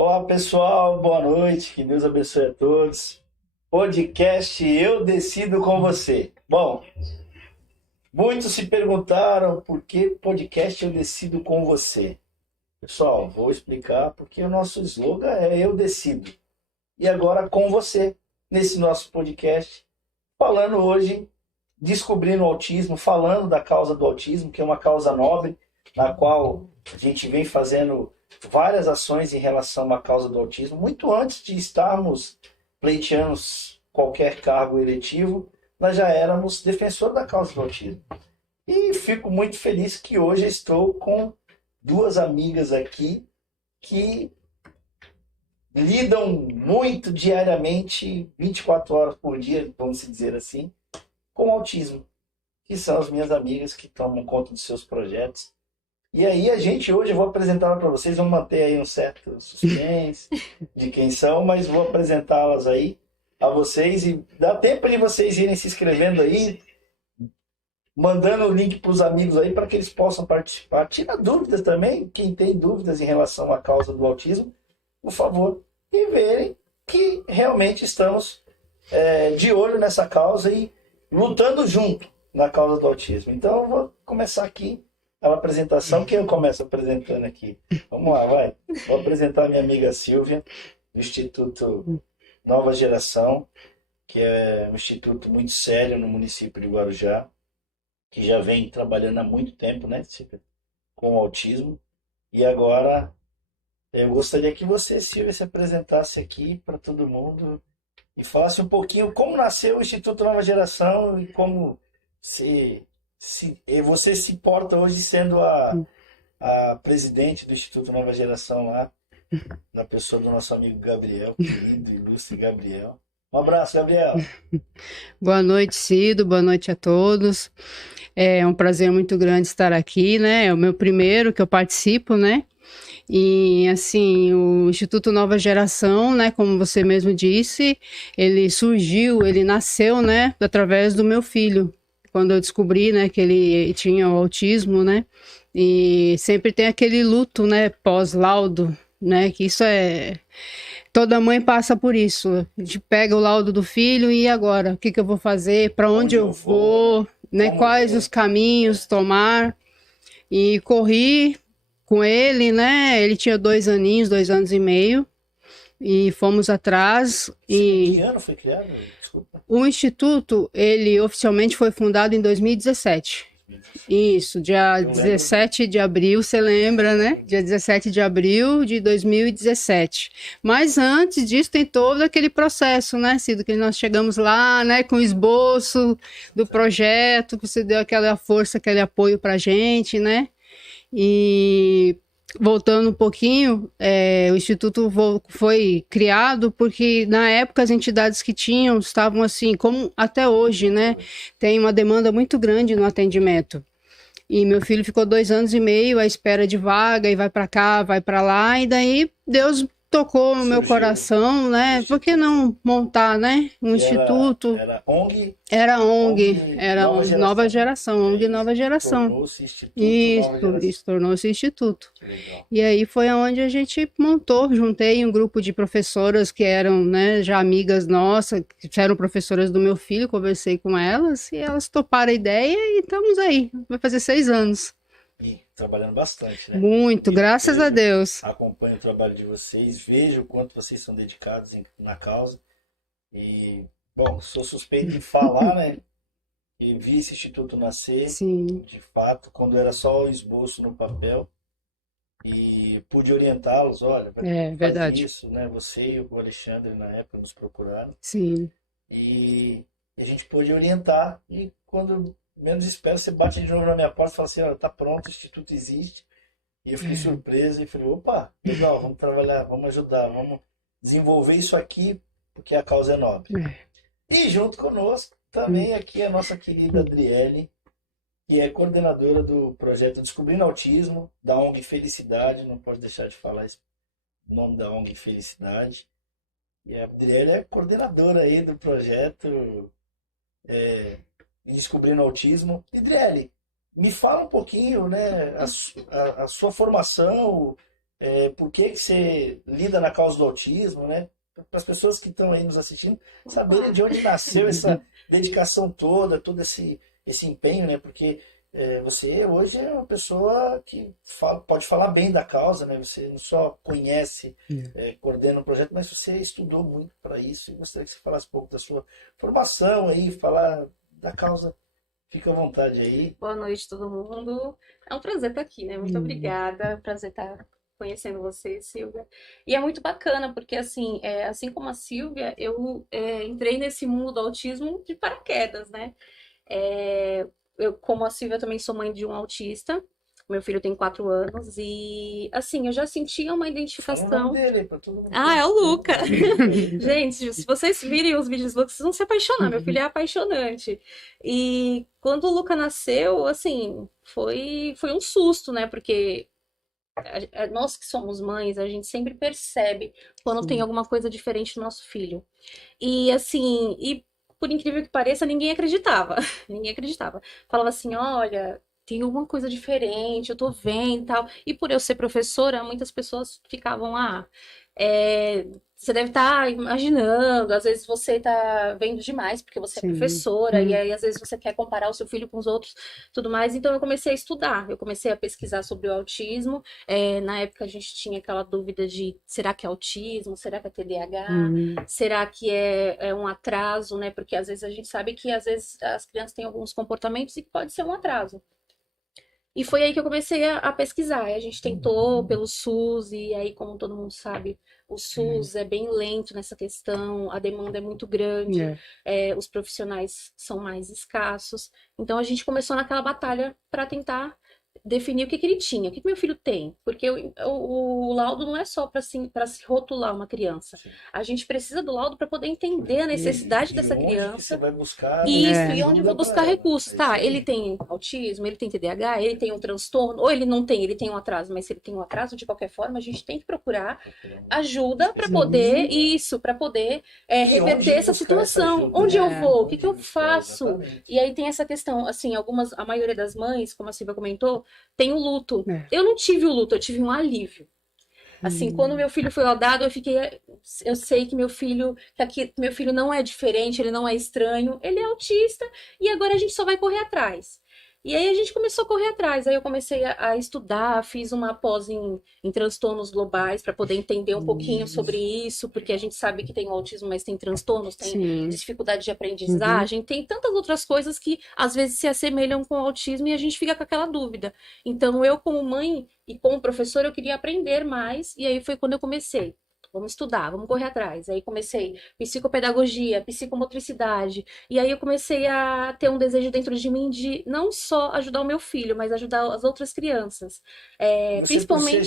Olá, pessoal, boa noite, que Deus abençoe a todos. Podcast Eu Decido com Você. Bom, muitos se perguntaram por que podcast Eu Decido com Você. Pessoal, vou explicar porque o nosso slogan é Eu Decido. E agora com você, nesse nosso podcast, falando hoje, descobrindo o autismo, falando da causa do autismo, que é uma causa nobre, na qual a gente vem fazendo várias ações em relação à causa do autismo, muito antes de estarmos pleiteando qualquer cargo eletivo, nós já éramos defensor da causa do autismo. E fico muito feliz que hoje estou com duas amigas aqui que lidam muito diariamente, 24 horas por dia, vamos dizer assim, com autismo, que são as minhas amigas que tomam conta dos seus projetos. E aí hoje eu vou apresentá-las para vocês, vamos manter aí um certo suspense de quem são, mas vou apresentá-las aí a vocês e dá tempo de vocês irem se inscrevendo aí, mandando o link para os amigos aí para que eles possam participar. Tira dúvidas também, quem tem dúvidas em relação à causa do autismo, por favor, e verem que realmente estamos de olho nessa causa e lutando junto na causa do autismo. Então eu vou começar aqui a apresentação. Quem eu começo apresentando aqui? Vamos lá, vai. Vou apresentar a minha amiga Silvia, do Instituto Nova Geração, que é um instituto muito sério no município de Guarujá, que já vem trabalhando há muito tempo, né, Silvia, com o autismo. E agora eu gostaria que você, Silvia, se apresentasse aqui para todo mundo e falasse um pouquinho como nasceu o Instituto Nova Geração e como você se porta hoje sendo a presidente do Instituto Nova Geração lá, na pessoa do nosso amigo Gabriel, querido, ilustre Gabriel. Um abraço, Gabriel. Boa noite, Cido. Boa noite a todos. É um prazer muito grande estar aqui, né? É o meu primeiro que eu participo, né? E assim, o Instituto Nova Geração, né, como você mesmo disse, ele nasceu, né, através do meu filho. Quando eu descobri, né, que ele tinha o autismo, né? E sempre tem aquele luto, né, pós-laudo, né, que isso toda mãe passa por isso. A gente pega o laudo do filho e agora? O que eu vou fazer? Para onde eu vou? Né? Quais os caminhos tomar? E corri com ele, né? Ele tinha 2 aninhos, 2 anos e meio. E fomos atrás. Que ano foi criado? Desculpa. O Instituto, ele oficialmente foi fundado em 2017. Isso, dia 17 de abril, você lembra, né? Dia 17 de abril de 2017. Mas antes disso tem todo aquele processo, né, Cido, que nós chegamos lá, né, com o esboço do projeto, que você deu aquela força, aquele apoio pra gente, né? E voltando um pouquinho, o Instituto foi criado porque na época as entidades que tinham estavam assim, como até hoje, né? Tem uma demanda muito grande no atendimento. E meu filho ficou 2 anos e meio à espera de vaga, e vai para cá, vai para lá, e daí Deus tocou no meu coração, né? Por que não montar, né? Um instituto? Era ONG? Era ONG, era Nova Geração. ONG Nova Geração. Tornou-se Instituto Nova Geração. Isso, tornou-se instituto. Legal. E aí foi onde a gente montou, juntei um grupo de professoras que eram, né, já amigas nossas, que eram professoras do meu filho, conversei com elas, e elas toparam a ideia e estamos aí, vai fazer 6 anos. E trabalhando bastante, né? Muito, graças a Deus. Acompanho o trabalho de vocês, vejo o quanto vocês são dedicados na causa. E, bom, sou suspeito de falar, né? E vi esse instituto nascer, Sim. de fato, quando era só o esboço no papel. E pude orientá-los, olha, faz verdade. isso, né? Você e o Alexandre, na época, nos procuraram. Sim. E a gente pôde orientar. E quando menos espero, você bate de novo na minha porta e fala assim, olha, tá pronto, o instituto existe. E eu fiquei surpreso e falei, opa, legal, vamos trabalhar, vamos ajudar, vamos desenvolver isso aqui, porque a causa é nobre. E junto conosco também aqui a nossa querida Adriele, que é coordenadora do projeto Descobrindo Autismo, da ONG Felicidade, não pode deixar de falar o nome da ONG Felicidade. E a Adriele é coordenadora aí do projeto Descobrindo Autismo. Adriele, me fala um pouquinho, né, a sua formação, por que que você lida na causa do autismo, né? Para as pessoas que estão aí nos assistindo saberem de onde nasceu essa dedicação toda, todo esse empenho, né? Porque você hoje é uma pessoa que pode falar bem da causa, né? Você não só conhece, coordena um projeto, mas você estudou muito para isso. E gostaria que você falasse um pouco da sua formação aí, falar da causa. Fica à vontade aí. Boa noite, todo mundo. É um prazer estar aqui, né? Muito obrigada. Prazer estar conhecendo você, Silvia. E é muito bacana, porque assim, assim como a Silvia, eu entrei nesse mundo do autismo de paraquedas, né? Eu, como a Silvia, também sou mãe de um autista. Meu filho tem 4 anos e, assim, eu já sentia uma Fala o identificação. nome dele para todo mundo. Ah, é o Luca. Gente, se vocês virem os vídeos do Luca, vocês vão se apaixonar. Meu filho é apaixonante. E quando o Luca nasceu, assim, foi um susto, né? Porque nós que somos mães, a gente sempre percebe quando tem alguma coisa diferente no nosso filho. E assim, por incrível que pareça, ninguém acreditava. Ninguém acreditava. Falava assim, olha, tem alguma coisa diferente, eu tô vendo e tal. E por eu ser professora, muitas pessoas ficavam, você deve estar imaginando, às vezes você tá vendo demais, porque você é Sim. professora, e aí às vezes você quer comparar o seu filho com os outros, tudo mais. Então eu comecei a estudar, eu comecei a pesquisar sobre o autismo. Na época a gente tinha aquela dúvida de, será que é autismo? Será que é TDAH? Será que é um atraso, né? Porque às vezes a gente sabe que às vezes as crianças têm alguns comportamentos e que pode ser um atraso. E foi aí que eu comecei a pesquisar. A gente tentou pelo SUS, e aí, como todo mundo sabe, o SUS é bem lento nessa questão, a demanda é muito grande, os profissionais são mais escassos. Então a gente começou naquela batalha para tentar definir o que ele tinha, o que meu filho tem. Porque o laudo não é só para se rotular uma criança. Sim. A gente precisa do laudo para poder entender a necessidade dessa onde que criança. você vai buscar, Isso, e onde eu vou ajuda buscar pra ela. recursos, É tá? isso aí. Ele tem autismo, ele tem TDAH, ele tem um transtorno, ou ele não tem, ele tem um atraso, mas se ele tem um atraso, de qualquer forma, a gente tem que procurar ajuda para poder, para poder E onde reverter essa buscar situação. essa ajuda, Onde né? eu vou? O Onde que eu buscar, faço? exatamente. E aí tem essa questão, assim, a maioria das mães, como a Silvia comentou, tem o luto. Eu não tive o luto, eu tive um alívio. Assim, quando meu filho foi laudado, eu sei que meu filho não é diferente, ele não é estranho, ele é autista, e agora a gente só vai correr atrás. E aí a gente começou a correr atrás, aí eu comecei a estudar, fiz uma pós em transtornos globais para poder entender um pouquinho sobre isso, porque a gente sabe que tem o autismo, mas tem transtornos, tem Sim. dificuldade de aprendizagem, tem tantas outras coisas que às vezes se assemelham com o autismo e a gente fica com aquela dúvida. Então eu, como mãe e como professora, eu queria aprender mais, e aí foi quando eu comecei. Vamos estudar, vamos correr atrás. Aí comecei psicopedagogia, psicomotricidade. E aí eu comecei a ter um desejo dentro de mim de não só ajudar o meu filho, mas ajudar as outras crianças. Principalmente.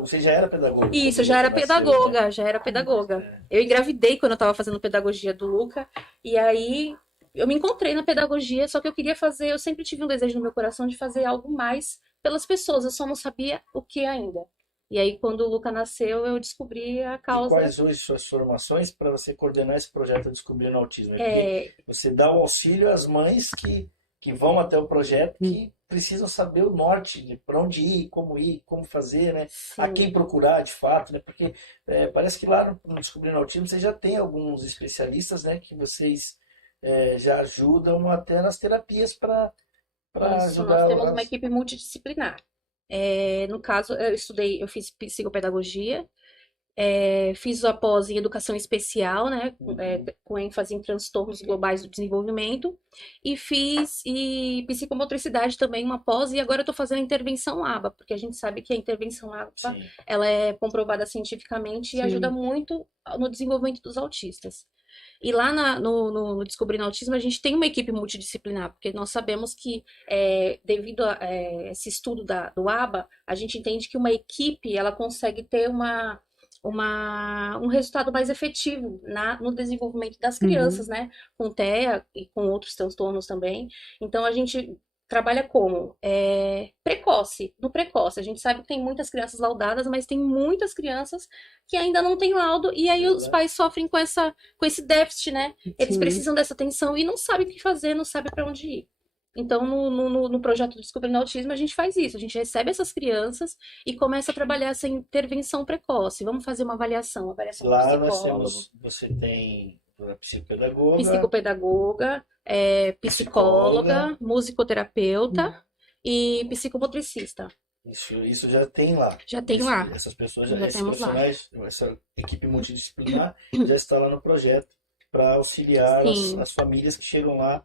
Você já era pedagoga? Isso, eu quando já era você nasceu, pedagoga, né? já era pedagoga. Eu engravidei quando eu estava fazendo pedagogia do Luca, e aí eu me encontrei na pedagogia, só que eu sempre tive um desejo no meu coração de fazer algo mais pelas pessoas, eu só não sabia o que ainda. E aí, quando o Luca nasceu, eu descobri a E causa. quais hoje suas formações para você coordenar esse projeto Descobrindo Autismo? Porque você dá o auxílio às mães que vão até o projeto, que precisam saber o norte, de para onde ir, como fazer, né? Sim. A quem procurar, de fato, né? Porque parece que lá no Descobrindo Autismo você já tem alguns especialistas, né? Que vocês já ajudam até nas terapias para Isso, ajudar nós temos uma equipe multidisciplinar. No caso, eu fiz psicopedagogia, fiz a pós em educação especial, né, com ênfase em transtornos globais do desenvolvimento, e fiz psicomotricidade também, uma pós, e agora eu estou fazendo intervenção ABA, porque a gente sabe que a intervenção ABA, Sim. ela é comprovada cientificamente e Sim. ajuda muito no desenvolvimento dos autistas. E lá no Descobrindo Autismo, a gente tem uma equipe multidisciplinar, porque nós sabemos que, devido a esse estudo do ABA, a gente entende que uma equipe ela consegue ter um resultado mais efetivo no desenvolvimento das crianças, né? Com TEA e com outros transtornos também. Então, a gente trabalha como? No precoce. A gente sabe que tem muitas crianças laudadas, mas tem muitas crianças que ainda não têm laudo, e aí os pais sofrem com esse déficit, né? Eles Sim. precisam dessa atenção e não sabem o que fazer, não sabem para onde ir. Então, no projeto do Descobrindo Autismo, a gente faz isso. A gente recebe essas crianças e começa a trabalhar essa intervenção precoce. Vamos fazer uma avaliação com Lá nós psicólogo, temos, você tem a psicopedagoga, psicopedagoga, psicóloga, musicoterapeuta e psicomotricista. Isso já tem lá. Já tem lá. Essas pessoas, Já esses temos lá. profissionais, essa equipe multidisciplinar já está lá no projeto para auxiliar Sim. as famílias que chegam lá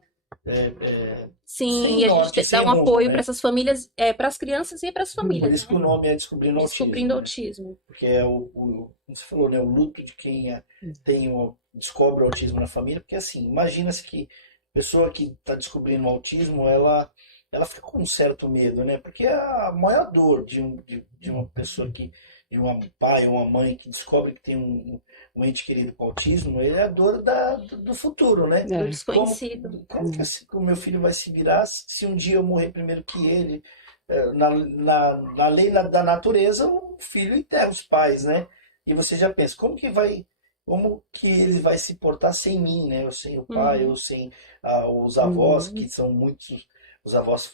Sim, sem e a norte, gente sem dá um rumo, apoio né? para essas famílias, para as crianças e para as Por famílias, isso que né? o nome é Descobrindo Descobrindo Autismo, né? Autismo. Porque é como você falou, né? O luto de quem descobre o autismo na família. Porque assim, imagina-se que a pessoa que está descobrindo o autismo, ela fica com um certo medo, né? Porque a maior dor de uma pessoa de um pai ou uma mãe que descobre que tem um ente querido com autismo, é a dor do futuro, né? Do É. desconhecido. Como que o meu filho vai se virar se um dia eu morrer primeiro que ele? Na lei da natureza, o filho enterra os pais, né? E você já pensa, como que ele vai se portar sem mim, né? Ou sem o pai, ou sem os avós, que são muitos, os avós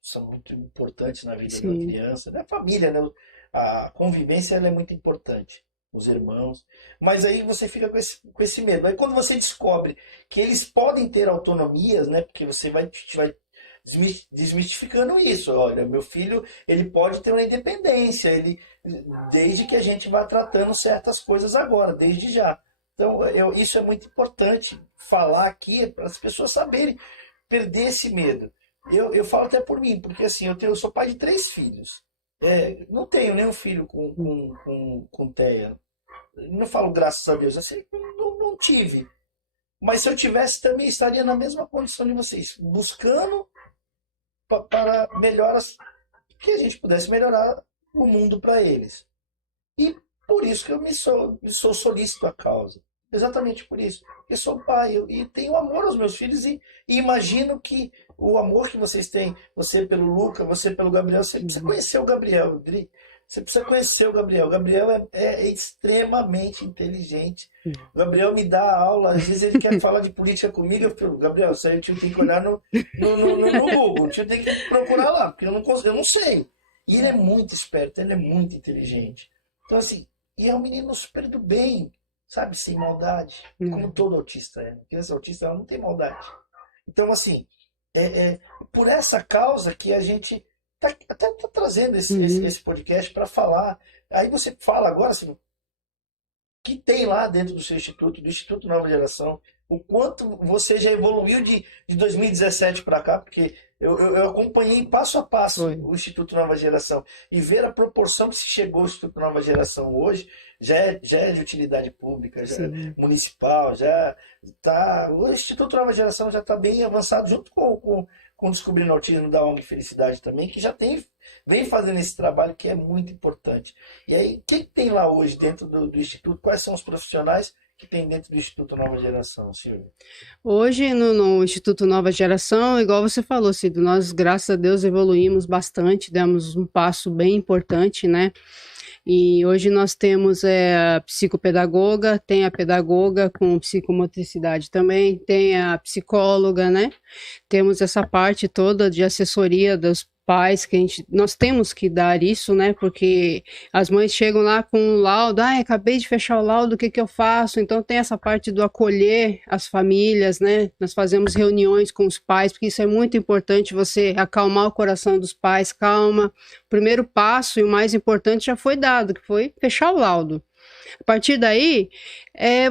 são muito importantes na vida de uma Sim. criança, né? A família, né? A convivência, ela é muito importante. Os irmãos. Mas aí você fica com esse medo. Aí quando você descobre que eles podem ter autonomias, né? Porque você vai desmistificando isso. Olha, meu filho, ele pode ter uma independência, desde que a gente vá tratando certas coisas agora, desde já. Então, isso é muito importante falar aqui para as pessoas saberem perder esse medo. Eu falo até por mim, porque assim, eu sou pai de 3 filhos. Não tenho nenhum filho com TEA. Não falo graças a Deus, assim, não tive. Mas se eu tivesse, também estaria na mesma condição de vocês, buscando para melhoras, que a gente pudesse melhorar o mundo para eles. E por isso que eu sou solícito à causa. Exatamente por isso. Eu sou pai e tenho amor aos meus filhos e imagino que o amor que vocês têm, você pelo Luca, você pelo Gabriel, você precisa conhecer o Gabriel, Dri. Você precisa conhecer o Gabriel. O Gabriel é extremamente inteligente. O Gabriel me dá aula, às vezes ele quer falar de política comigo, eu falo, Gabriel, isso aí o tio tem que olhar no Google, o tio tem que procurar lá, porque eu não sei. E ele é muito esperto, ele é muito inteligente. Então, assim, e é um menino super do bem, sabe, sem maldade, como todo autista é. Criança autista, ela não tem maldade. Então, assim, por essa causa que a gente até tá trazendo esse podcast para falar. Aí você fala agora, assim, que tem lá dentro do seu instituto, do Instituto Nova Geração, o quanto você já evoluiu de 2017 para cá, porque eu acompanhei passo a passo o Instituto Nova Geração e ver a proporção que se chegou ao Instituto Nova Geração hoje já é de utilidade pública, já é municipal, o Instituto Nova Geração já está bem avançado junto com Descobrindo Autismo da ONG Felicidade também, que já vem fazendo esse trabalho que é muito importante. E aí, o que tem lá hoje dentro do Instituto? Quais são os profissionais que tem dentro do Instituto Nova Geração, Silvia? Hoje, no Instituto Nova Geração, igual você falou, Cido, nós, graças a Deus, evoluímos bastante, demos um passo bem importante, né? E hoje nós temos a psicopedagoga, tem a pedagoga com psicomotricidade também, tem a psicóloga, né? Temos essa parte toda de assessoria dos pais, que nós temos que dar isso, né? Porque as mães chegam lá com um laudo, acabei de fechar o laudo, o que eu faço? Então tem essa parte do acolher as famílias, né? Nós fazemos reuniões com os pais, porque isso é muito importante, você acalmar o coração dos pais, calma. O primeiro passo e o mais importante já foi dado, que foi fechar o laudo. A partir daí,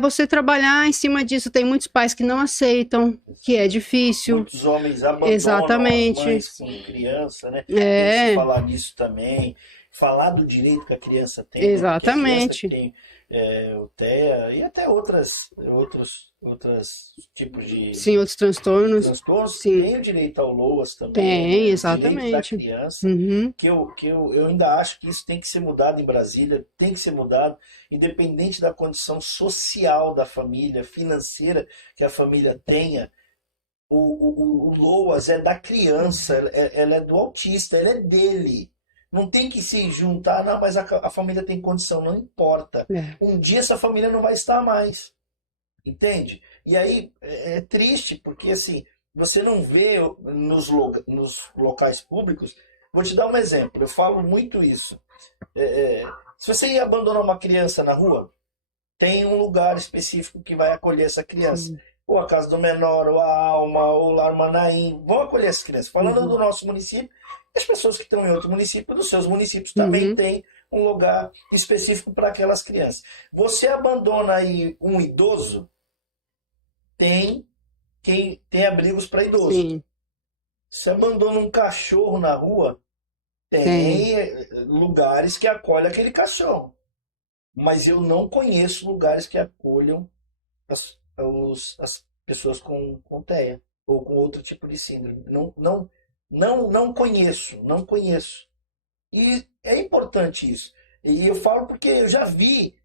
você trabalhar em cima disso. Tem muitos pais que não aceitam, que é difícil. Muitos homens abandonam Exatamente. as mães com criança, né? Tem que falar disso também. Falar do direito que a criança tem. Exatamente. Né? Tem o TEA e até outros tipos de... Sim, outros transtornos. Sim. Tem o direito ao LOAS também. Tem, né? exatamente. O direito da criança. Que eu ainda acho que isso tem que ser mudado em Brasília, tem que ser mudado, independente da condição social da família, financeira que a família tenha. O LOAS é da criança, ela é do autista, ela é dele. Não tem que se juntar, não, mas a família tem condição, não importa. Um dia essa família não vai estar mais. Entende? E aí é triste, porque assim, você não vê nos locais públicos. Vou te dar um exemplo, eu falo muito isso. Se você ir abandonar uma criança na rua, tem um lugar específico que vai acolher essa criança. Sim. Ou a Casa do Menor, ou a Alma, ou o Lar Manaim, vão acolher essas crianças. Falando Uhum. do nosso município, as pessoas que estão em outro município, dos seus municípios, também Uhum. têm um lugar específico para aquelas crianças. Você abandona aí um idoso, tem quem tem abrigos para idoso. Sim, Você abandona um cachorro na rua, tem. tem lugares que acolhem aquele cachorro. Mas eu não conheço lugares que acolham as pessoas com TEA ou com outro tipo de síndrome. Não conheço, não conheço. E é importante isso. E eu falo porque eu já vi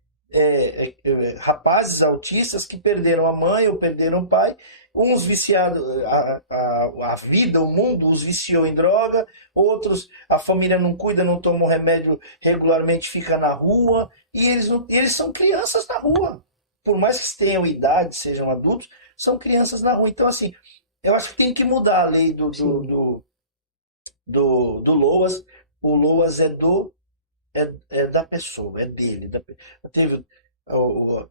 rapazes autistas que perderam a mãe ou perderam o pai, uns viciados, a vida, o mundo os viciou em droga, outros a família não cuida, não toma o remédio regularmente, fica na rua, e eles são crianças na rua. Por mais que tenham idade, sejam adultos, são crianças na rua. Então, assim, eu acho que tem que mudar a lei do Sim. LOAS. O LOAS é da pessoa, é dele.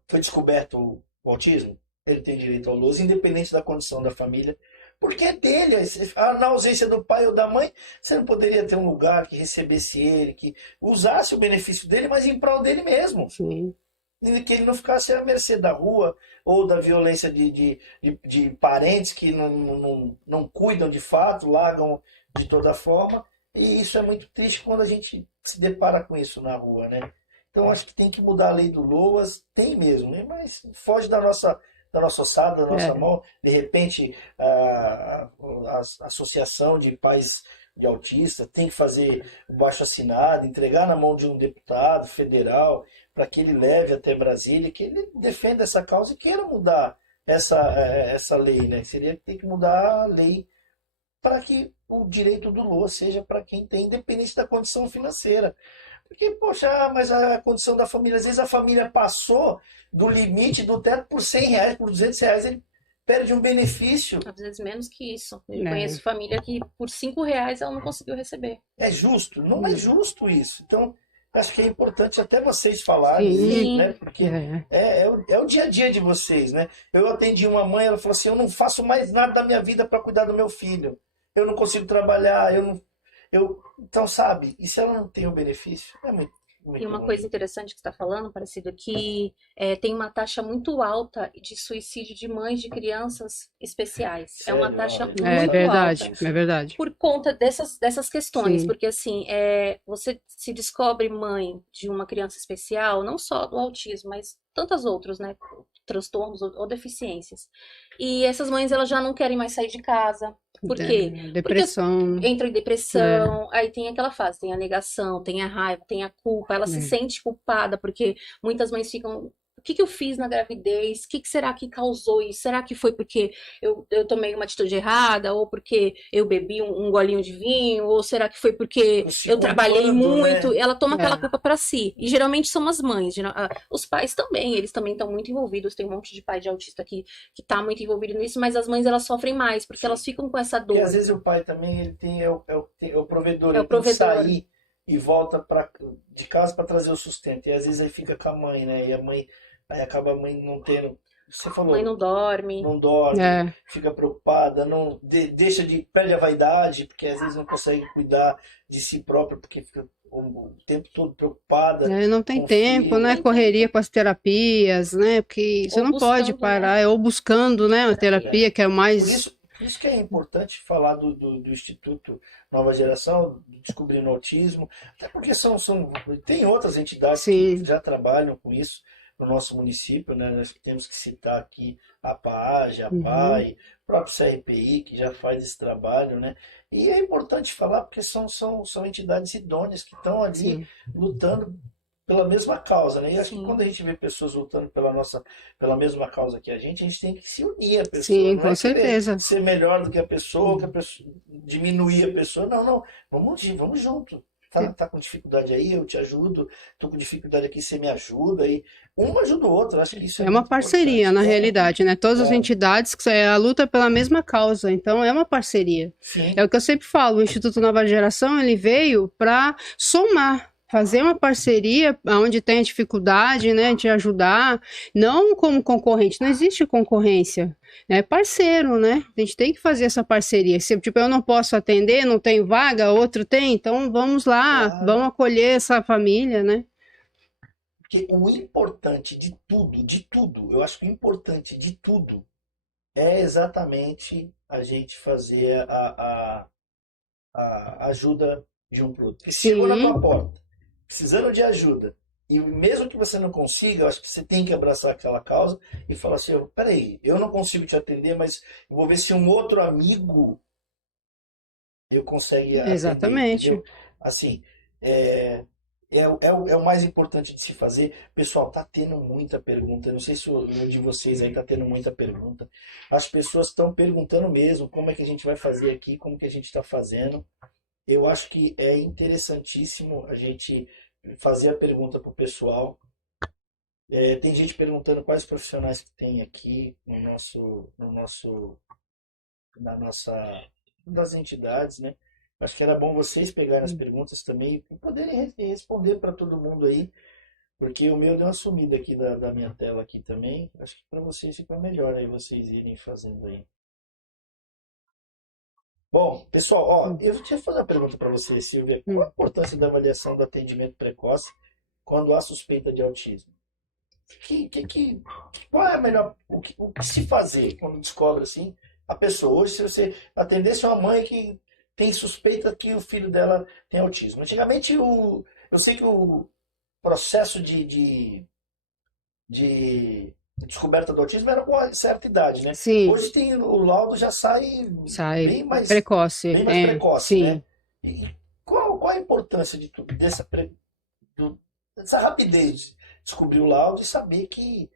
Foi descoberto o autismo, ele tem direito ao LOAS, independente da condição da família, porque é dele. Na ausência do pai ou da mãe, você não poderia ter um lugar que recebesse ele, que usasse o benefício dele, mas em prol dele mesmo. Sim. Que ele não ficasse à mercê da rua ou da violência de parentes que não cuidam de fato, largam de toda forma. E isso é muito triste quando a gente se depara com isso na rua, né? Então acho que tem que mudar a lei do LOAS, tem mesmo, né? Mas foge da nossa ossada, da nossa É. mão. De repente, a associação de pais de autistas tem que fazer o baixo-assinado, entregar na mão de um deputado federal para que ele leve até Brasília, que ele defenda essa causa e queira mudar essa lei, né? Seria ter que mudar a lei para que o direito do LOA seja para quem tem, independente da condição financeira. Porque, poxa, mas a condição da família, às vezes a família passou do limite do teto por R$ 100, por R$ 200, ele perde um benefício. Às vezes menos que isso. Eu É. conheço família que por R$ 5 ela não conseguiu receber. É justo? Não é justo isso. Então, acho que é importante até vocês falarem, Sim. né? Porque É. é o dia a dia de vocês, né? Eu atendi uma mãe, ela falou assim: eu não faço mais nada da minha vida para cuidar do meu filho. Eu não consigo trabalhar, então, sabe? E se ela não tem o benefício? É muito, muito E uma ruim. coisa interessante que você está falando, parecido, que tem uma taxa muito alta de suicídio de mães de crianças especiais. É uma Sério? taxa Olha, eu muito não É sabia verdade, disso. é verdade. por conta dessas questões, Sim. porque assim, você se descobre mãe de uma criança especial, não só do autismo, mas tantas outras, né, transtornos ou deficiências. E essas mães, elas já não querem mais sair de casa. Por quê? É, depressão. Entra em depressão, aí tem aquela fase, tem a negação, tem a raiva, tem a culpa, ela se sente culpada, porque muitas mães ficam, o que eu fiz na gravidez? O que será que causou isso? Será que foi porque eu tomei uma atitude errada? Ou porque eu bebi um golinho de vinho? Ou será que foi porque Se eu trabalhei culpando, muito? né? Ela toma aquela É. culpa pra si. E geralmente são as mães. Os pais também, eles também estão muito envolvidos. Tem um monte de pai de autista que tá muito envolvido nisso, mas as mães, elas sofrem mais, porque elas ficam com essa E dor. às vezes o pai também ele é o provedor, É o ele tem que provedor. sair e volta de casa para trazer o sustento. E às vezes aí fica com a mãe, né? E a mãe, aí acaba a mãe não tendo. Você A falou, mãe não dorme. não dorme, É. fica preocupada, não perde a vaidade, porque às vezes não consegue cuidar de si própria, porque fica o tempo todo preocupada. É, não tem com o tempo, filho. né? Tem Correria com as terapias, né? Porque você Ou não pode buscando, parar, ou buscando, né? Uma terapia que é o Por mais. isso que é importante falar do Instituto Nova Geração, do Descobrindo Autismo, até porque tem outras entidades que Sim. já trabalham com isso no nosso município, né? Nós temos que citar aqui a PAAGE, a Uhum. PAI, o próprio CRPI, que já faz esse trabalho, né? E é importante falar porque são entidades idôneas que estão ali Sim. lutando pela mesma causa, né? E acho que Sim. quando a gente vê pessoas lutando pela mesma causa que a gente tem que se unir à pessoa, Sim, não com é querer certeza. ser melhor do que a pessoa, diminuir a pessoa. Não, vamos junto. Tá com dificuldade aí, eu te ajudo. Tô com dificuldade aqui, você me ajuda. E uma ajuda o outro, acho que isso É uma muito parceria, na importante. realidade, né? Todas as É. entidades, a luta é pela mesma causa, então é uma parceria. Sim, É o que eu sempre falo, o Instituto Nova Geração, ele veio para somar, fazer uma parceria onde tem dificuldade, né, de ajudar, não como concorrente, não existe concorrência, é parceiro, né? A gente tem que fazer essa parceria. Se, tipo, eu não posso atender, não tenho vaga, outro tem, então vamos lá, claro. vamos acolher essa família, né? Porque o importante de tudo, eu acho que o importante de tudo é exatamente a gente fazer a ajuda de um pro outro. Porque se chegou na tua Sim, porta, precisando de ajuda, e mesmo que você não consiga, eu acho que você tem que abraçar aquela causa e falar assim, peraí, eu não consigo te atender, mas eu vou ver se um outro amigo eu consegue atender, exatamente. entendeu? Assim, é o mais importante de se fazer. Pessoal, tá tendo muita pergunta. Eu não sei se o de vocês aí tá tendo muita pergunta. As pessoas estão perguntando mesmo como é que a gente vai fazer aqui, como que a gente está fazendo. Eu acho que é interessantíssimo a gente fazer a pergunta para o pessoal. Tem gente perguntando quais profissionais que tem aqui na nossa, das entidades, né? Acho que era bom vocês pegarem as perguntas também e poderem responder para todo mundo aí, porque o meu deu uma sumida aqui da minha tela aqui também. Acho que para vocês fica melhor aí vocês irem fazendo aí. Bom, pessoal, ó, eu tinha fazer uma pergunta para você, Silvia. Qual a importância da avaliação do atendimento precoce quando há suspeita de autismo? Qual é a melhor, o que se fazer quando descobre assim a pessoa? Hoje, se você atendesse uma mãe que tem suspeita que o filho dela tem autismo. Antigamente, eu sei que o processo de descoberta do autismo era com uma certa idade, né? Sim, Hoje tem, o laudo já sai sai precoce, bem mais precoce, sim. né? E qual a importância de tudo, dessa rapidez de descobrir o laudo e saber que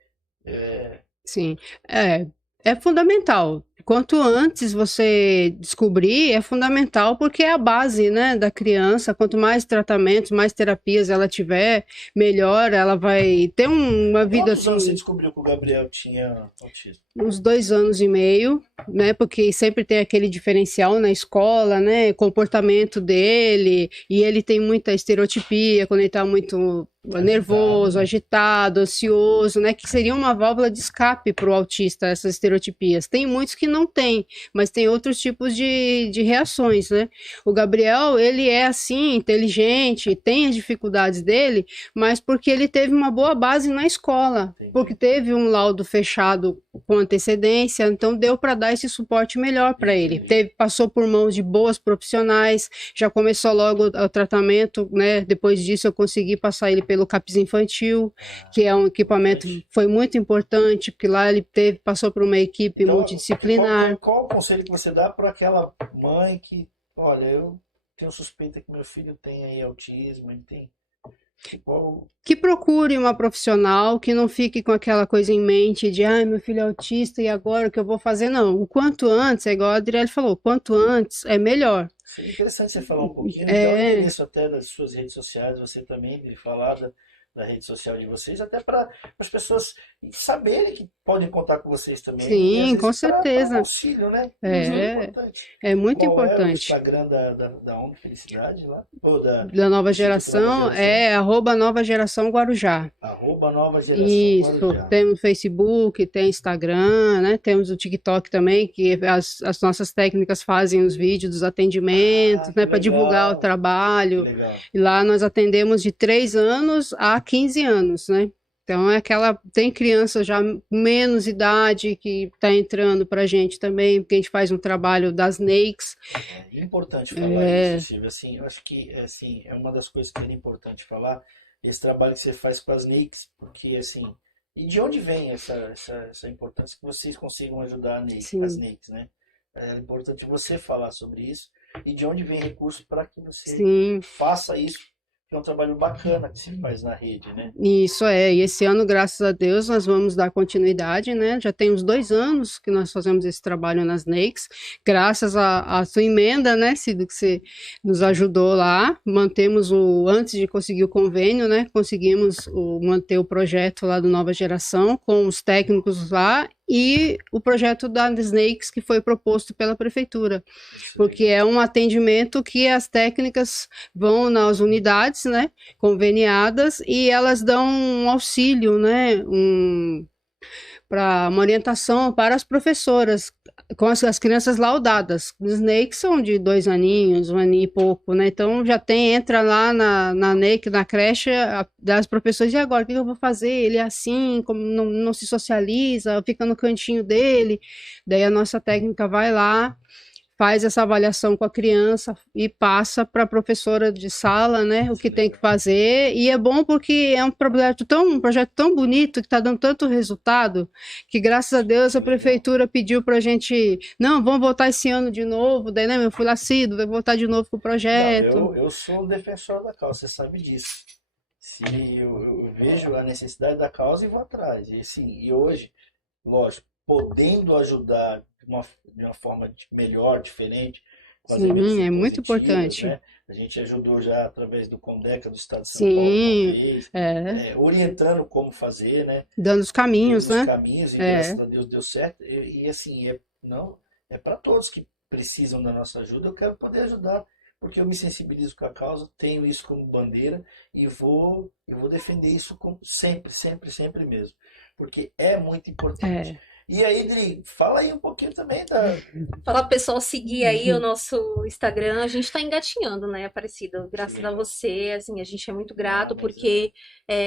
Sim, é, é fundamental. Quanto antes você descobrir, é fundamental porque é a base, né, da criança. Quanto mais tratamentos, mais terapias ela tiver, melhor ela vai ter uma vida quantos anos você assim, descobriu que o Gabriel tinha autismo? uns 2 anos e meio, né? Porque sempre tem aquele diferencial na escola, né? Comportamento dele, e ele tem muita estereotipia quando ele tá muito nervoso, agitado, ansioso, né? Que seria uma válvula de escape para o autista, essas estereotipias. Tem muitos que não têm, mas tem outros tipos de reações, né? O Gabriel, ele é assim, inteligente, tem as dificuldades dele, mas porque ele teve uma boa base na escola, porque teve um laudo fechado com antecedência, então deu para dar esse suporte melhor para ele. Passou por mãos de boas profissionais, já começou logo o tratamento, né? Depois disso eu consegui passar ele pelo CAPS infantil, que é um equipamento que foi muito importante, porque lá ele passou por uma equipe Então, multidisciplinar. qual o conselho que você dá para aquela mãe que, olha, eu tenho suspeita que meu filho tem aí autismo, ele tem. Qual... Que procure uma profissional, que não fique com aquela coisa em mente de, ai, meu filho é autista e agora o que eu vou fazer? Não, o quanto antes, é igual a Adriele falou, o quanto antes é melhor. Seria interessante você falar um pouquinho, me dá o endereço até das suas redes sociais, você também me falar da rede social de vocês, até para as pessoas saberem que podem contar com vocês também. E às Sim, com vezes para um certeza. auxílio, né? Isso É, importante. é muito Qual é o importante. Instagram da ONG Felicidade lá? Ou Da nova geração é @nova geração Guarujá. @nova geração Isso, Guarujá. temos Facebook, tem Instagram, né? Temos o TikTok também, que as nossas técnicas fazem os vídeos dos atendimentos, né? Para divulgar o trabalho. Legal. E lá nós atendemos de 3 anos a 15 anos, né? Então tem criança já menos idade que está entrando para a gente também, porque a gente faz um trabalho das NAICS. É importante falar isso, Silvia. Assim, eu acho que assim, é uma das coisas que é importante falar, esse trabalho que você faz com as NAICS, porque assim, e de onde vem essa importância que vocês consigam ajudar as NAICS, né? É importante você falar sobre isso e de onde vem recurso para que você Sim. faça isso, é um trabalho bacana que se faz na rede, né? Isso e esse ano, graças a Deus, nós vamos dar continuidade, né? Já tem uns 2 anos que nós fazemos esse trabalho nas NEICs, graças à sua emenda, né, Cido, que você nos ajudou lá, mantemos antes de conseguir o convênio, né, conseguimos manter o projeto lá do Nova Geração, com os técnicos lá, e o projeto da Snakes, que foi proposto pela prefeitura, porque é um atendimento que as técnicas vão nas unidades, né, conveniadas, e elas dão um auxílio, né, para uma orientação para as professoras, com as crianças laudadas. Os NEICs são de 2 aninhos, 1 aninho e pouco, né? Então já entra lá na NEIC, na creche, das professoras, e agora, o que eu vou fazer? Ele é assim, como não se socializa, fica no cantinho dele. Daí a nossa técnica vai lá, faz essa avaliação com a criança e passa para a professora de sala, né, o que tem que fazer, e é bom porque é um projeto tão bonito, que está dando tanto resultado, que graças a Deus a prefeitura pediu para a gente, não, vamos voltar esse ano de novo, daí, né, eu fui lá, Cido, vai voltar de novo com o projeto. Não, eu sou um defensor da causa, você sabe disso. Se eu vejo a necessidade da causa e vou atrás, e assim, e hoje, lógico, podendo ajudar de uma forma melhor, diferente, com as emendas Sim, é muito impositivas, importante. né? A gente ajudou já através do Condeca do Estado de São Sim, Paulo, uma vez, é. orientando como fazer, né? Dando os caminhos, Dando os né? caminhos, e graças a Deus deu certo. E assim, não, é para todos que precisam da nossa ajuda, eu quero poder ajudar, porque eu me sensibilizo com a causa, tenho isso como bandeira e vou defender isso sempre, sempre, sempre mesmo, porque é muito importante. É. E aí, Dri, fala aí um pouquinho também da... Fala pro pessoal seguir aí o nosso Instagram. A gente tá engatinhando, né, Aparecida? Graças a você, assim, a gente é muito grato, porque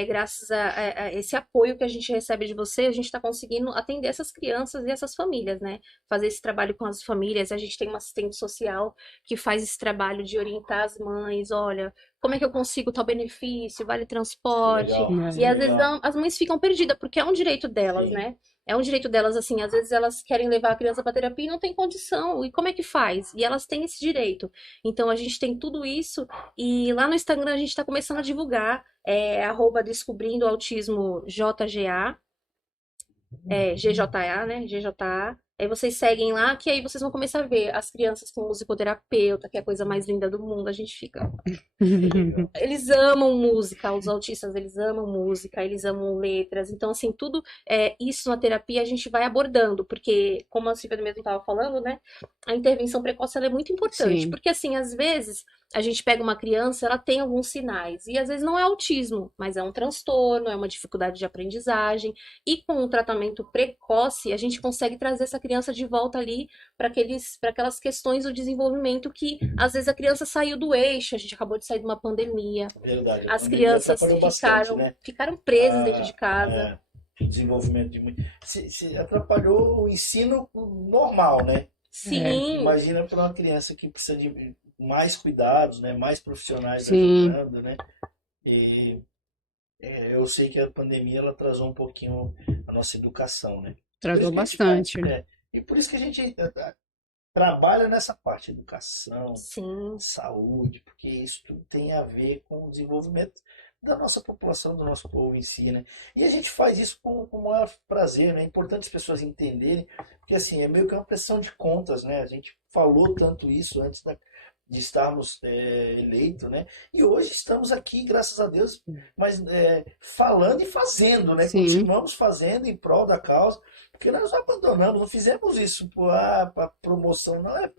graças a esse apoio que a gente recebe de você, a gente tá conseguindo atender essas crianças e essas famílias, né? Fazer esse trabalho com as famílias. A gente tem uma assistente social que faz esse trabalho de orientar as mães, olha, como é que eu consigo tal benefício, vale transporte. Legal, E às vezes legal. as mães ficam perdidas, porque é um direito delas, Sim. né? É um direito delas, assim, às vezes elas querem levar a criança para terapia e não tem condição. E como é que faz? E elas têm esse direito. Então a gente tem tudo isso e lá no Instagram a gente está começando a divulgar, @descobrindo autismo JGA, GJA, né? GJA. Aí vocês seguem lá, que aí vocês vão começar a ver as crianças com musicoterapeuta, que é a coisa mais linda do mundo. A gente fica... Eles amam música, os autistas, eles amam música, eles amam letras. Então, assim, tudo isso na terapia a gente vai abordando, porque, como a Silvia mesmo estava falando, né? A intervenção precoce ela é muito importante. Sim. Porque, assim, às vezes a gente pega uma criança, ela tem alguns sinais. E às vezes não é autismo, mas é um transtorno, é uma dificuldade de aprendizagem. E com o tratamento precoce, a gente consegue trazer essa criança de volta ali para aquelas questões do desenvolvimento que às vezes a criança saiu do eixo, a gente acabou de sair de uma pandemia. Verdade. As crianças ficaram presas dentro de casa. O desenvolvimento de muito. Se atrapalhou o ensino normal, né? Sim. Imagina para uma criança que precisa de mais cuidados, né? Mais profissionais Sim. ajudando, né? E eu sei que a pandemia ela atrasou um pouquinho a nossa educação, né? Atrasou bastante. E por isso que a gente trabalha nessa parte, educação, Sim. saúde, porque isso tudo tem a ver com o desenvolvimento da nossa população, do nosso povo em si, né? E a gente faz isso com o maior prazer, né? É importante as pessoas entenderem, porque assim, é meio que uma pressão de contas, né? A gente falou tanto isso antes de estarmos eleitos, né? E hoje estamos aqui, graças a Deus, mas falando e fazendo, né? Sim. Continuamos fazendo em prol da causa, porque nós não abandonamos, não fizemos isso para promoção, não é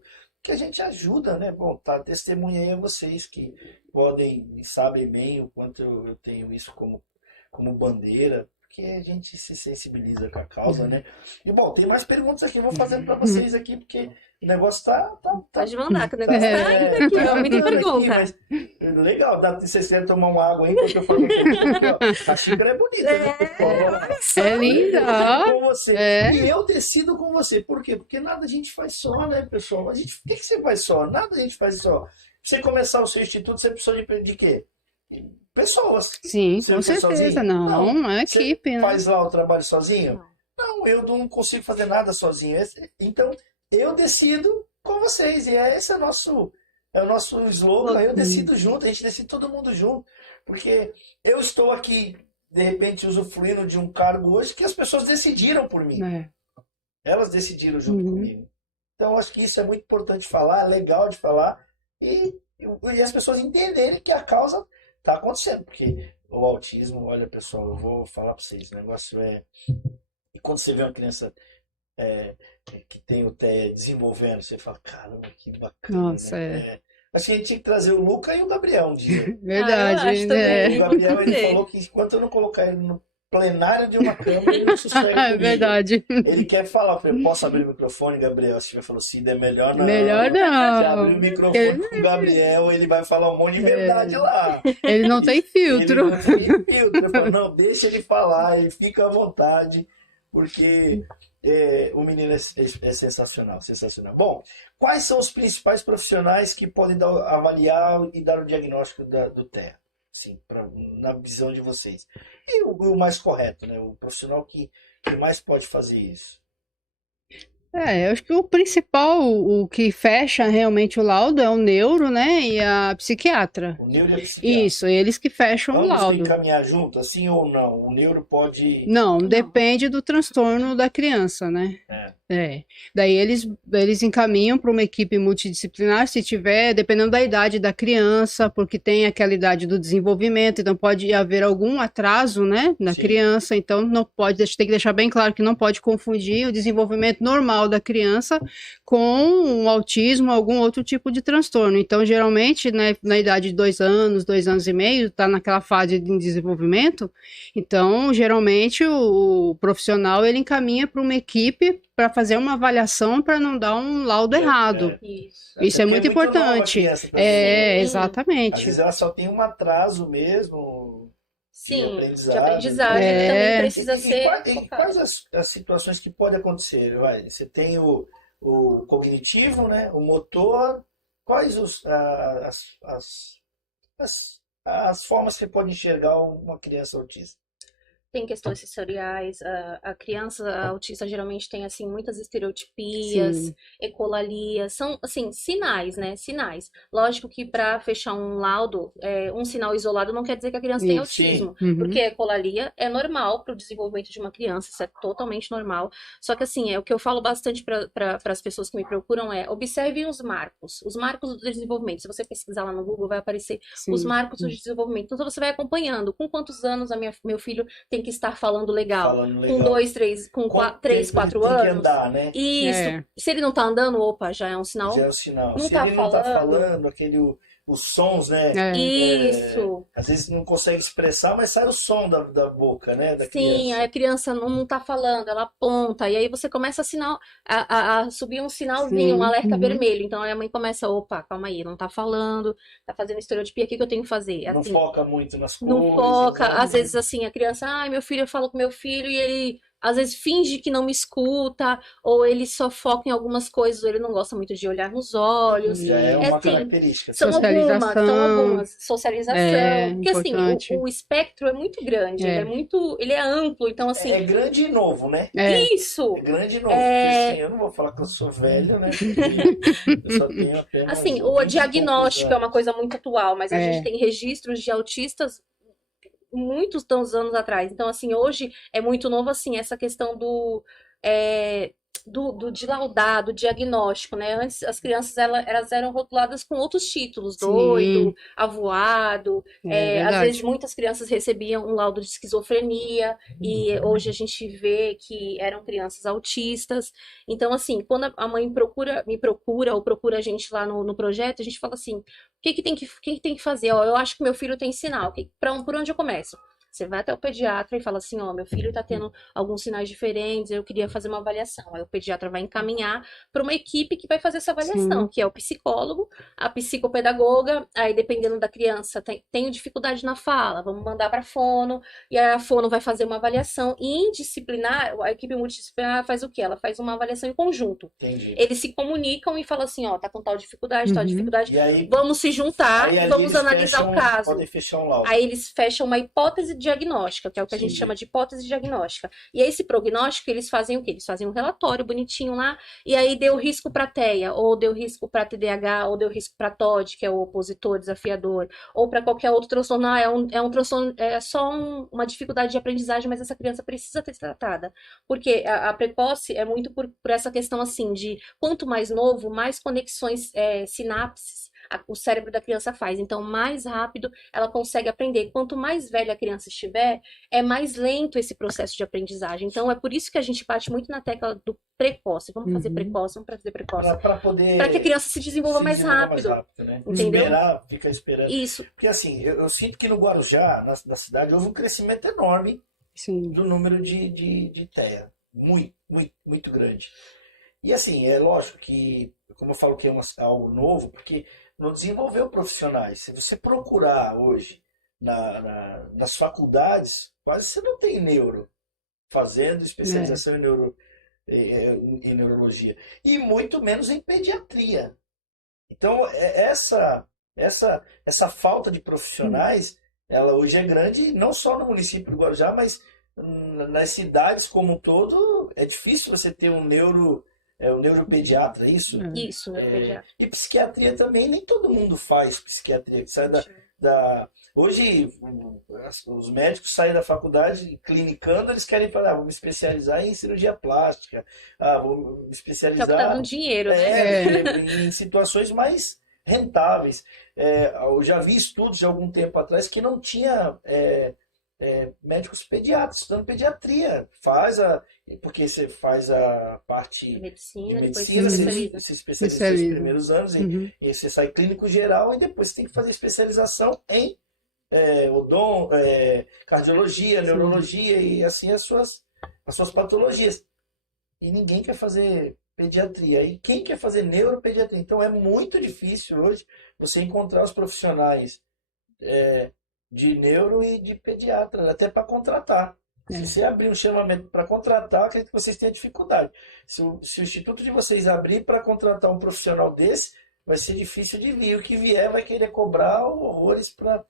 que a gente ajuda, né? Bom, tá, testemunha aí a vocês que podem e sabem bem o quanto eu tenho isso como bandeira, porque a gente se sensibiliza com a causa, né? E bom, tem mais perguntas aqui, vou fazendo para vocês aqui, porque o negócio tá Pode mandar, que o negócio tá ainda aqui, ó, muita pergunta. Mas, legal, vocês querem tomar uma água aí, porque eu falo a xícara é bonita, né? É linda, ó. Com você. E eu decido com você. Por quê? Porque nada a gente faz só, né, pessoal? Por que você faz só? Nada a gente faz só. Pra você começar o seu instituto, você precisa de quê? Pessoas. Sim, Você com faz certeza. sozinho? Não, é equipe, Você né? faz lá o trabalho sozinho? Não, eu não consigo fazer nada sozinho. Então, eu decido com vocês. E esse é É o nosso slogan, eu decido junto, a gente decide todo mundo junto. Porque eu estou aqui, de repente, usufruindo de um cargo hoje que as pessoas decidiram por mim. É. Elas decidiram junto comigo. Então, acho que isso é muito importante falar, é legal de falar. E as pessoas entenderem que a causa está acontecendo. Porque o autismo, olha, pessoal, eu vou falar para vocês, o negócio é... E quando você vê uma criança que tem o TEA desenvolvendo, você fala, caramba, que bacana. Nossa, né? Acho que a gente tinha que trazer o Luca e o Gabriel um dia. Verdade, eu acho né? também. O Gabriel, Vamos ele ver. falou que enquanto eu não colocar ele no plenário de uma câmera, ele não sossega É comigo. verdade. Ele quer falar, eu falei, posso abrir o microfone, Gabriel? Se tiver falou, Cida, é melhor não. Melhor Se não. abrir o microfone com o Gabriel, ele vai falar um monte de verdade lá. Ele não tem Ele filtro. não tem filtro. Eu falo, não, deixa ele falar, ele fica à vontade, porque o menino é sensacional, sensacional. Bom, quais são os principais profissionais que podem avaliar e dar o diagnóstico do TEA? Sim, na visão de vocês. E o mais correto, né? O profissional que mais pode fazer isso. Eu acho que o principal, o que fecha realmente o laudo é o neuro, né? E a psiquiatra. O neuro e a psiquiatra. Isso, eles que fecham o Ambos têm laudo. que caminhar junto, assim ou não? O neuro pode... Não, depende do transtorno da criança, né? Daí eles encaminham para uma equipe multidisciplinar, se tiver, dependendo da idade da criança, porque tem aquela idade do desenvolvimento, então pode haver algum atraso, né, na Sim. criança, então não pode, tem que deixar bem claro que não pode confundir o desenvolvimento normal da criança com um autismo, algum outro tipo de transtorno. Então, geralmente, né, na idade de 2 anos, 2 anos e meio, está naquela fase de desenvolvimento, então, geralmente, o profissional, ele encaminha para uma equipe para fazer uma avaliação para não dar um laudo errado. Isso é muito importante. Exatamente. Às vezes ela só tem um atraso mesmo. Sim, de de aprendizagem também precisa ser. Quais as situações que podem acontecer? Você tem o cognitivo, né? O motor. Quais as formas que você pode enxergar uma criança autista? Tem questões sensoriais, a criança autista geralmente tem, assim, muitas estereotipias, ecolalia, são, assim, sinais, né, sinais. Lógico que para fechar um laudo, um sinal isolado não quer dizer que a criança tem autismo, porque a ecolalia é normal para o desenvolvimento de uma criança, isso é totalmente normal, só que, assim, o que eu falo bastante para as pessoas que me procuram observem os marcos do desenvolvimento. Se você pesquisar lá no Google, vai aparecer os marcos do desenvolvimento, então você vai acompanhando, com quantos anos meu filho tem que estar falando legal. Com 2, 3, com 3, 4 anos. Tem que andar, né? Isso. Se ele não tá andando, opa, já é um sinal. Já é um sinal. Não Se tá ele não tá falando, os sons, né? Isso. Às vezes não consegue expressar, mas sai o som da boca, né? Da Sim, criança. a criança não tá falando, ela aponta, e aí você começa a subir um sinalzinho, um alerta vermelho. Então aí a mãe começa, opa, calma aí, não tá falando, tá fazendo estereotipia, o que eu tenho que fazer? Não Assim, foca muito nas coisas. não foca, né? às vezes assim, a criança, meu filho, eu falo com meu filho e ele às vezes finge que não me escuta, ou ele só foca em algumas coisas, ou ele não gosta muito de olhar nos olhos. Já é uma assim, característica. São algumas. Socialização. Porque assim, o espectro é muito grande, ele é amplo, então assim... É grande e novo, né? Isso! É grande e novo. Porque, assim, eu não vou falar que eu sou velho, né? Eu só tenho apenas... Assim, o diagnóstico é uma coisa muito atual, mas a gente tem registros de autistas muitos anos atrás. Então, assim, hoje é muito novo, assim, essa questão de laudar, do diagnóstico, né? Antes, as crianças, elas eram rotuladas com outros títulos, doido, avoado. Às vezes, muitas crianças recebiam um laudo de esquizofrenia, e hoje a gente vê que eram crianças autistas. Então, assim, quando a mãe me procura, ou procura a gente lá no projeto, a gente fala assim, o que tem que fazer? Eu acho que meu filho tem sinal, por onde eu começo? Você vai até o pediatra e fala assim, meu filho tá tendo alguns sinais diferentes, eu queria fazer uma avaliação. Aí o pediatra vai encaminhar para uma equipe que vai fazer essa avaliação, que é o psicólogo, a psicopedagoga, aí dependendo da criança, tem dificuldade na fala, vamos mandar para fono, e a fono vai fazer uma avaliação, e em disciplinar, a equipe multidisciplinar faz o quê? Ela faz uma avaliação em conjunto. Entendi. Eles se comunicam e falam assim, tá com tal dificuldade, E aí, vamos se juntar, vamos analisar o caso. Podem fechar um laudo. Aí eles fecham uma hipótese diagnóstica, que é o que a gente Sim. chama de hipótese diagnóstica. E esse prognóstico, eles fazem o quê? Eles fazem um relatório bonitinho lá, e aí deu risco para TEA, ou deu risco para TDAH, ou deu risco para TOD, que é o opositor, desafiador, ou para qualquer outro transtorno. Ah, é um transtorno, é só uma dificuldade de aprendizagem, mas essa criança precisa ser tratada. Porque a precoce é muito por essa questão assim de quanto mais novo, mais conexões, sinapses o cérebro da criança faz. Então, mais rápido ela consegue aprender. Quanto mais velha a criança estiver, é mais lento esse processo de aprendizagem. Então, é por isso que a gente bate muito na tecla do precoce. Vamos fazer precoce, vamos fazer precoce. Para poder Para que a criança se desenvolva mais rápido. Né? Entendeu? Ficar esperando. Isso. Porque assim, eu sinto que no Guarujá, na cidade, houve um crescimento enorme do número de TEA. Muito, muito, muito grande. E assim, é lógico que, como eu falo que é algo novo, porque não desenvolveu profissionais. Se você procurar hoje nas faculdades, quase você não tem neuro fazendo especialização em neurologia. E muito menos em pediatria. Então, essa falta de profissionais, ela hoje é grande, não só no município do Guarujá, mas nas cidades como um todo. É difícil você ter um neuropediatra, é isso? Isso, neuropediatra. E psiquiatria também, nem todo mundo faz psiquiatria. Que sai hoje, os médicos saem da faculdade clinicando, eles querem falar, vou me especializar em cirurgia plástica, vou me especializar... Que é o que tá dando dinheiro, né? Em situações mais rentáveis. Eu já vi estudos de algum tempo atrás que não tinha... médicos pediatras estudando pediatria, porque você faz a parte de medicina, você se especializa nos primeiros anos e você sai clínico geral e depois você tem que fazer especialização em cardiologia, neurologia e assim as suas patologias. E ninguém quer fazer pediatria. E quem quer fazer neuropediatria? Então é muito difícil hoje você encontrar os profissionais de neuro e de pediatra, até para contratar. Se você abrir um chamamento para contratar, acredito que vocês tenham dificuldade. Se o instituto de vocês abrir para contratar um profissional desse, vai ser difícil de vir. O que vier vai querer cobrar horrores para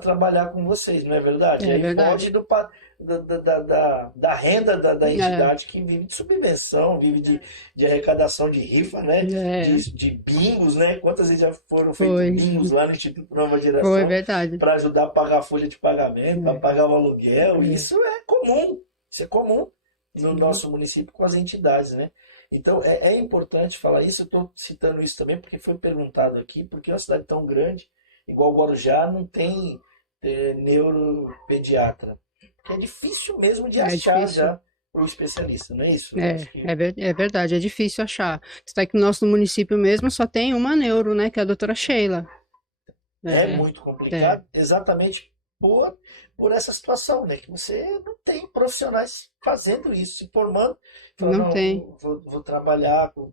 trabalhar com vocês, não é verdade? É verdade. Pode da renda da entidade que vive de subvenção, vive de arrecadação de rifa, né? De bingos, né? Quantas vezes já foram feitos bingos lá no Instituto Nova Geração? Foi verdade. Para ajudar a pagar a folha de pagamento, para pagar o aluguel. Isso é comum. Isso é comum no nosso município com as entidades, né? Então é importante falar isso. Eu estou citando isso também porque foi perguntado aqui, porque é uma cidade tão grande, igual Guarujá, não tem neuropediatra. É difícil mesmo de achar já o especialista, não é isso? É verdade, é difícil achar. Está aqui no nosso município mesmo só tem uma neuro, né, que é a doutora Sheila. É muito complicado, exatamente por essa situação, né? Que você não tem profissionais fazendo isso, se formando. Falando, não tem. Vou trabalhar com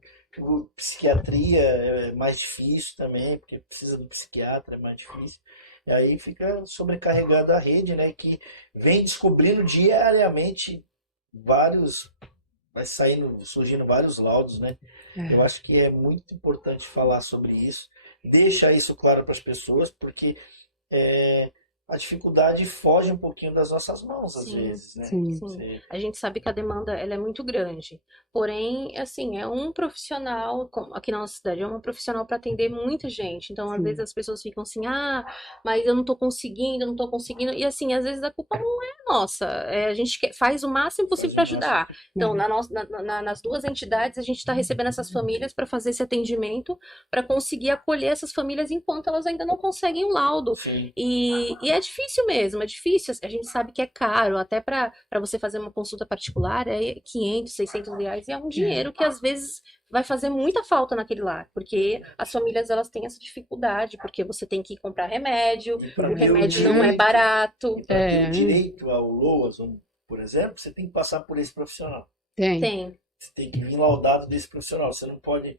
psiquiatria, é mais difícil também, porque precisa do psiquiatra, é mais difícil. E aí fica sobrecarregada a rede, né? Que vem descobrindo diariamente vai surgindo vários laudos, né? Eu acho que é muito importante falar sobre isso, deixar isso claro para as pessoas, porque a dificuldade foge um pouquinho das nossas mãos, às vezes, né? Sim. A gente sabe que a demanda ela é muito grande. Porém, assim, é um profissional, aqui na nossa cidade, é um profissional para atender muita gente. Então, às vezes as pessoas ficam assim, mas eu não tô conseguindo. E assim, às vezes a culpa não é nossa. A gente faz o máximo possível para ajudar. Então, nas duas entidades, a gente está recebendo essas famílias para fazer esse atendimento, para conseguir acolher essas famílias enquanto elas ainda não conseguem o laudo. E é difícil mesmo, é difícil. A gente sabe que é caro, até para você fazer uma consulta particular é 500, 600 reais, e é um dinheiro que às vezes vai fazer muita falta naquele lar, porque as famílias elas têm essa dificuldade, porque você tem que comprar remédio, o remédio não é barato. Para ter o direito ao LOAS, por exemplo, você tem que passar por esse profissional. Tem. Você tem que vir laudado desse profissional. Você não pode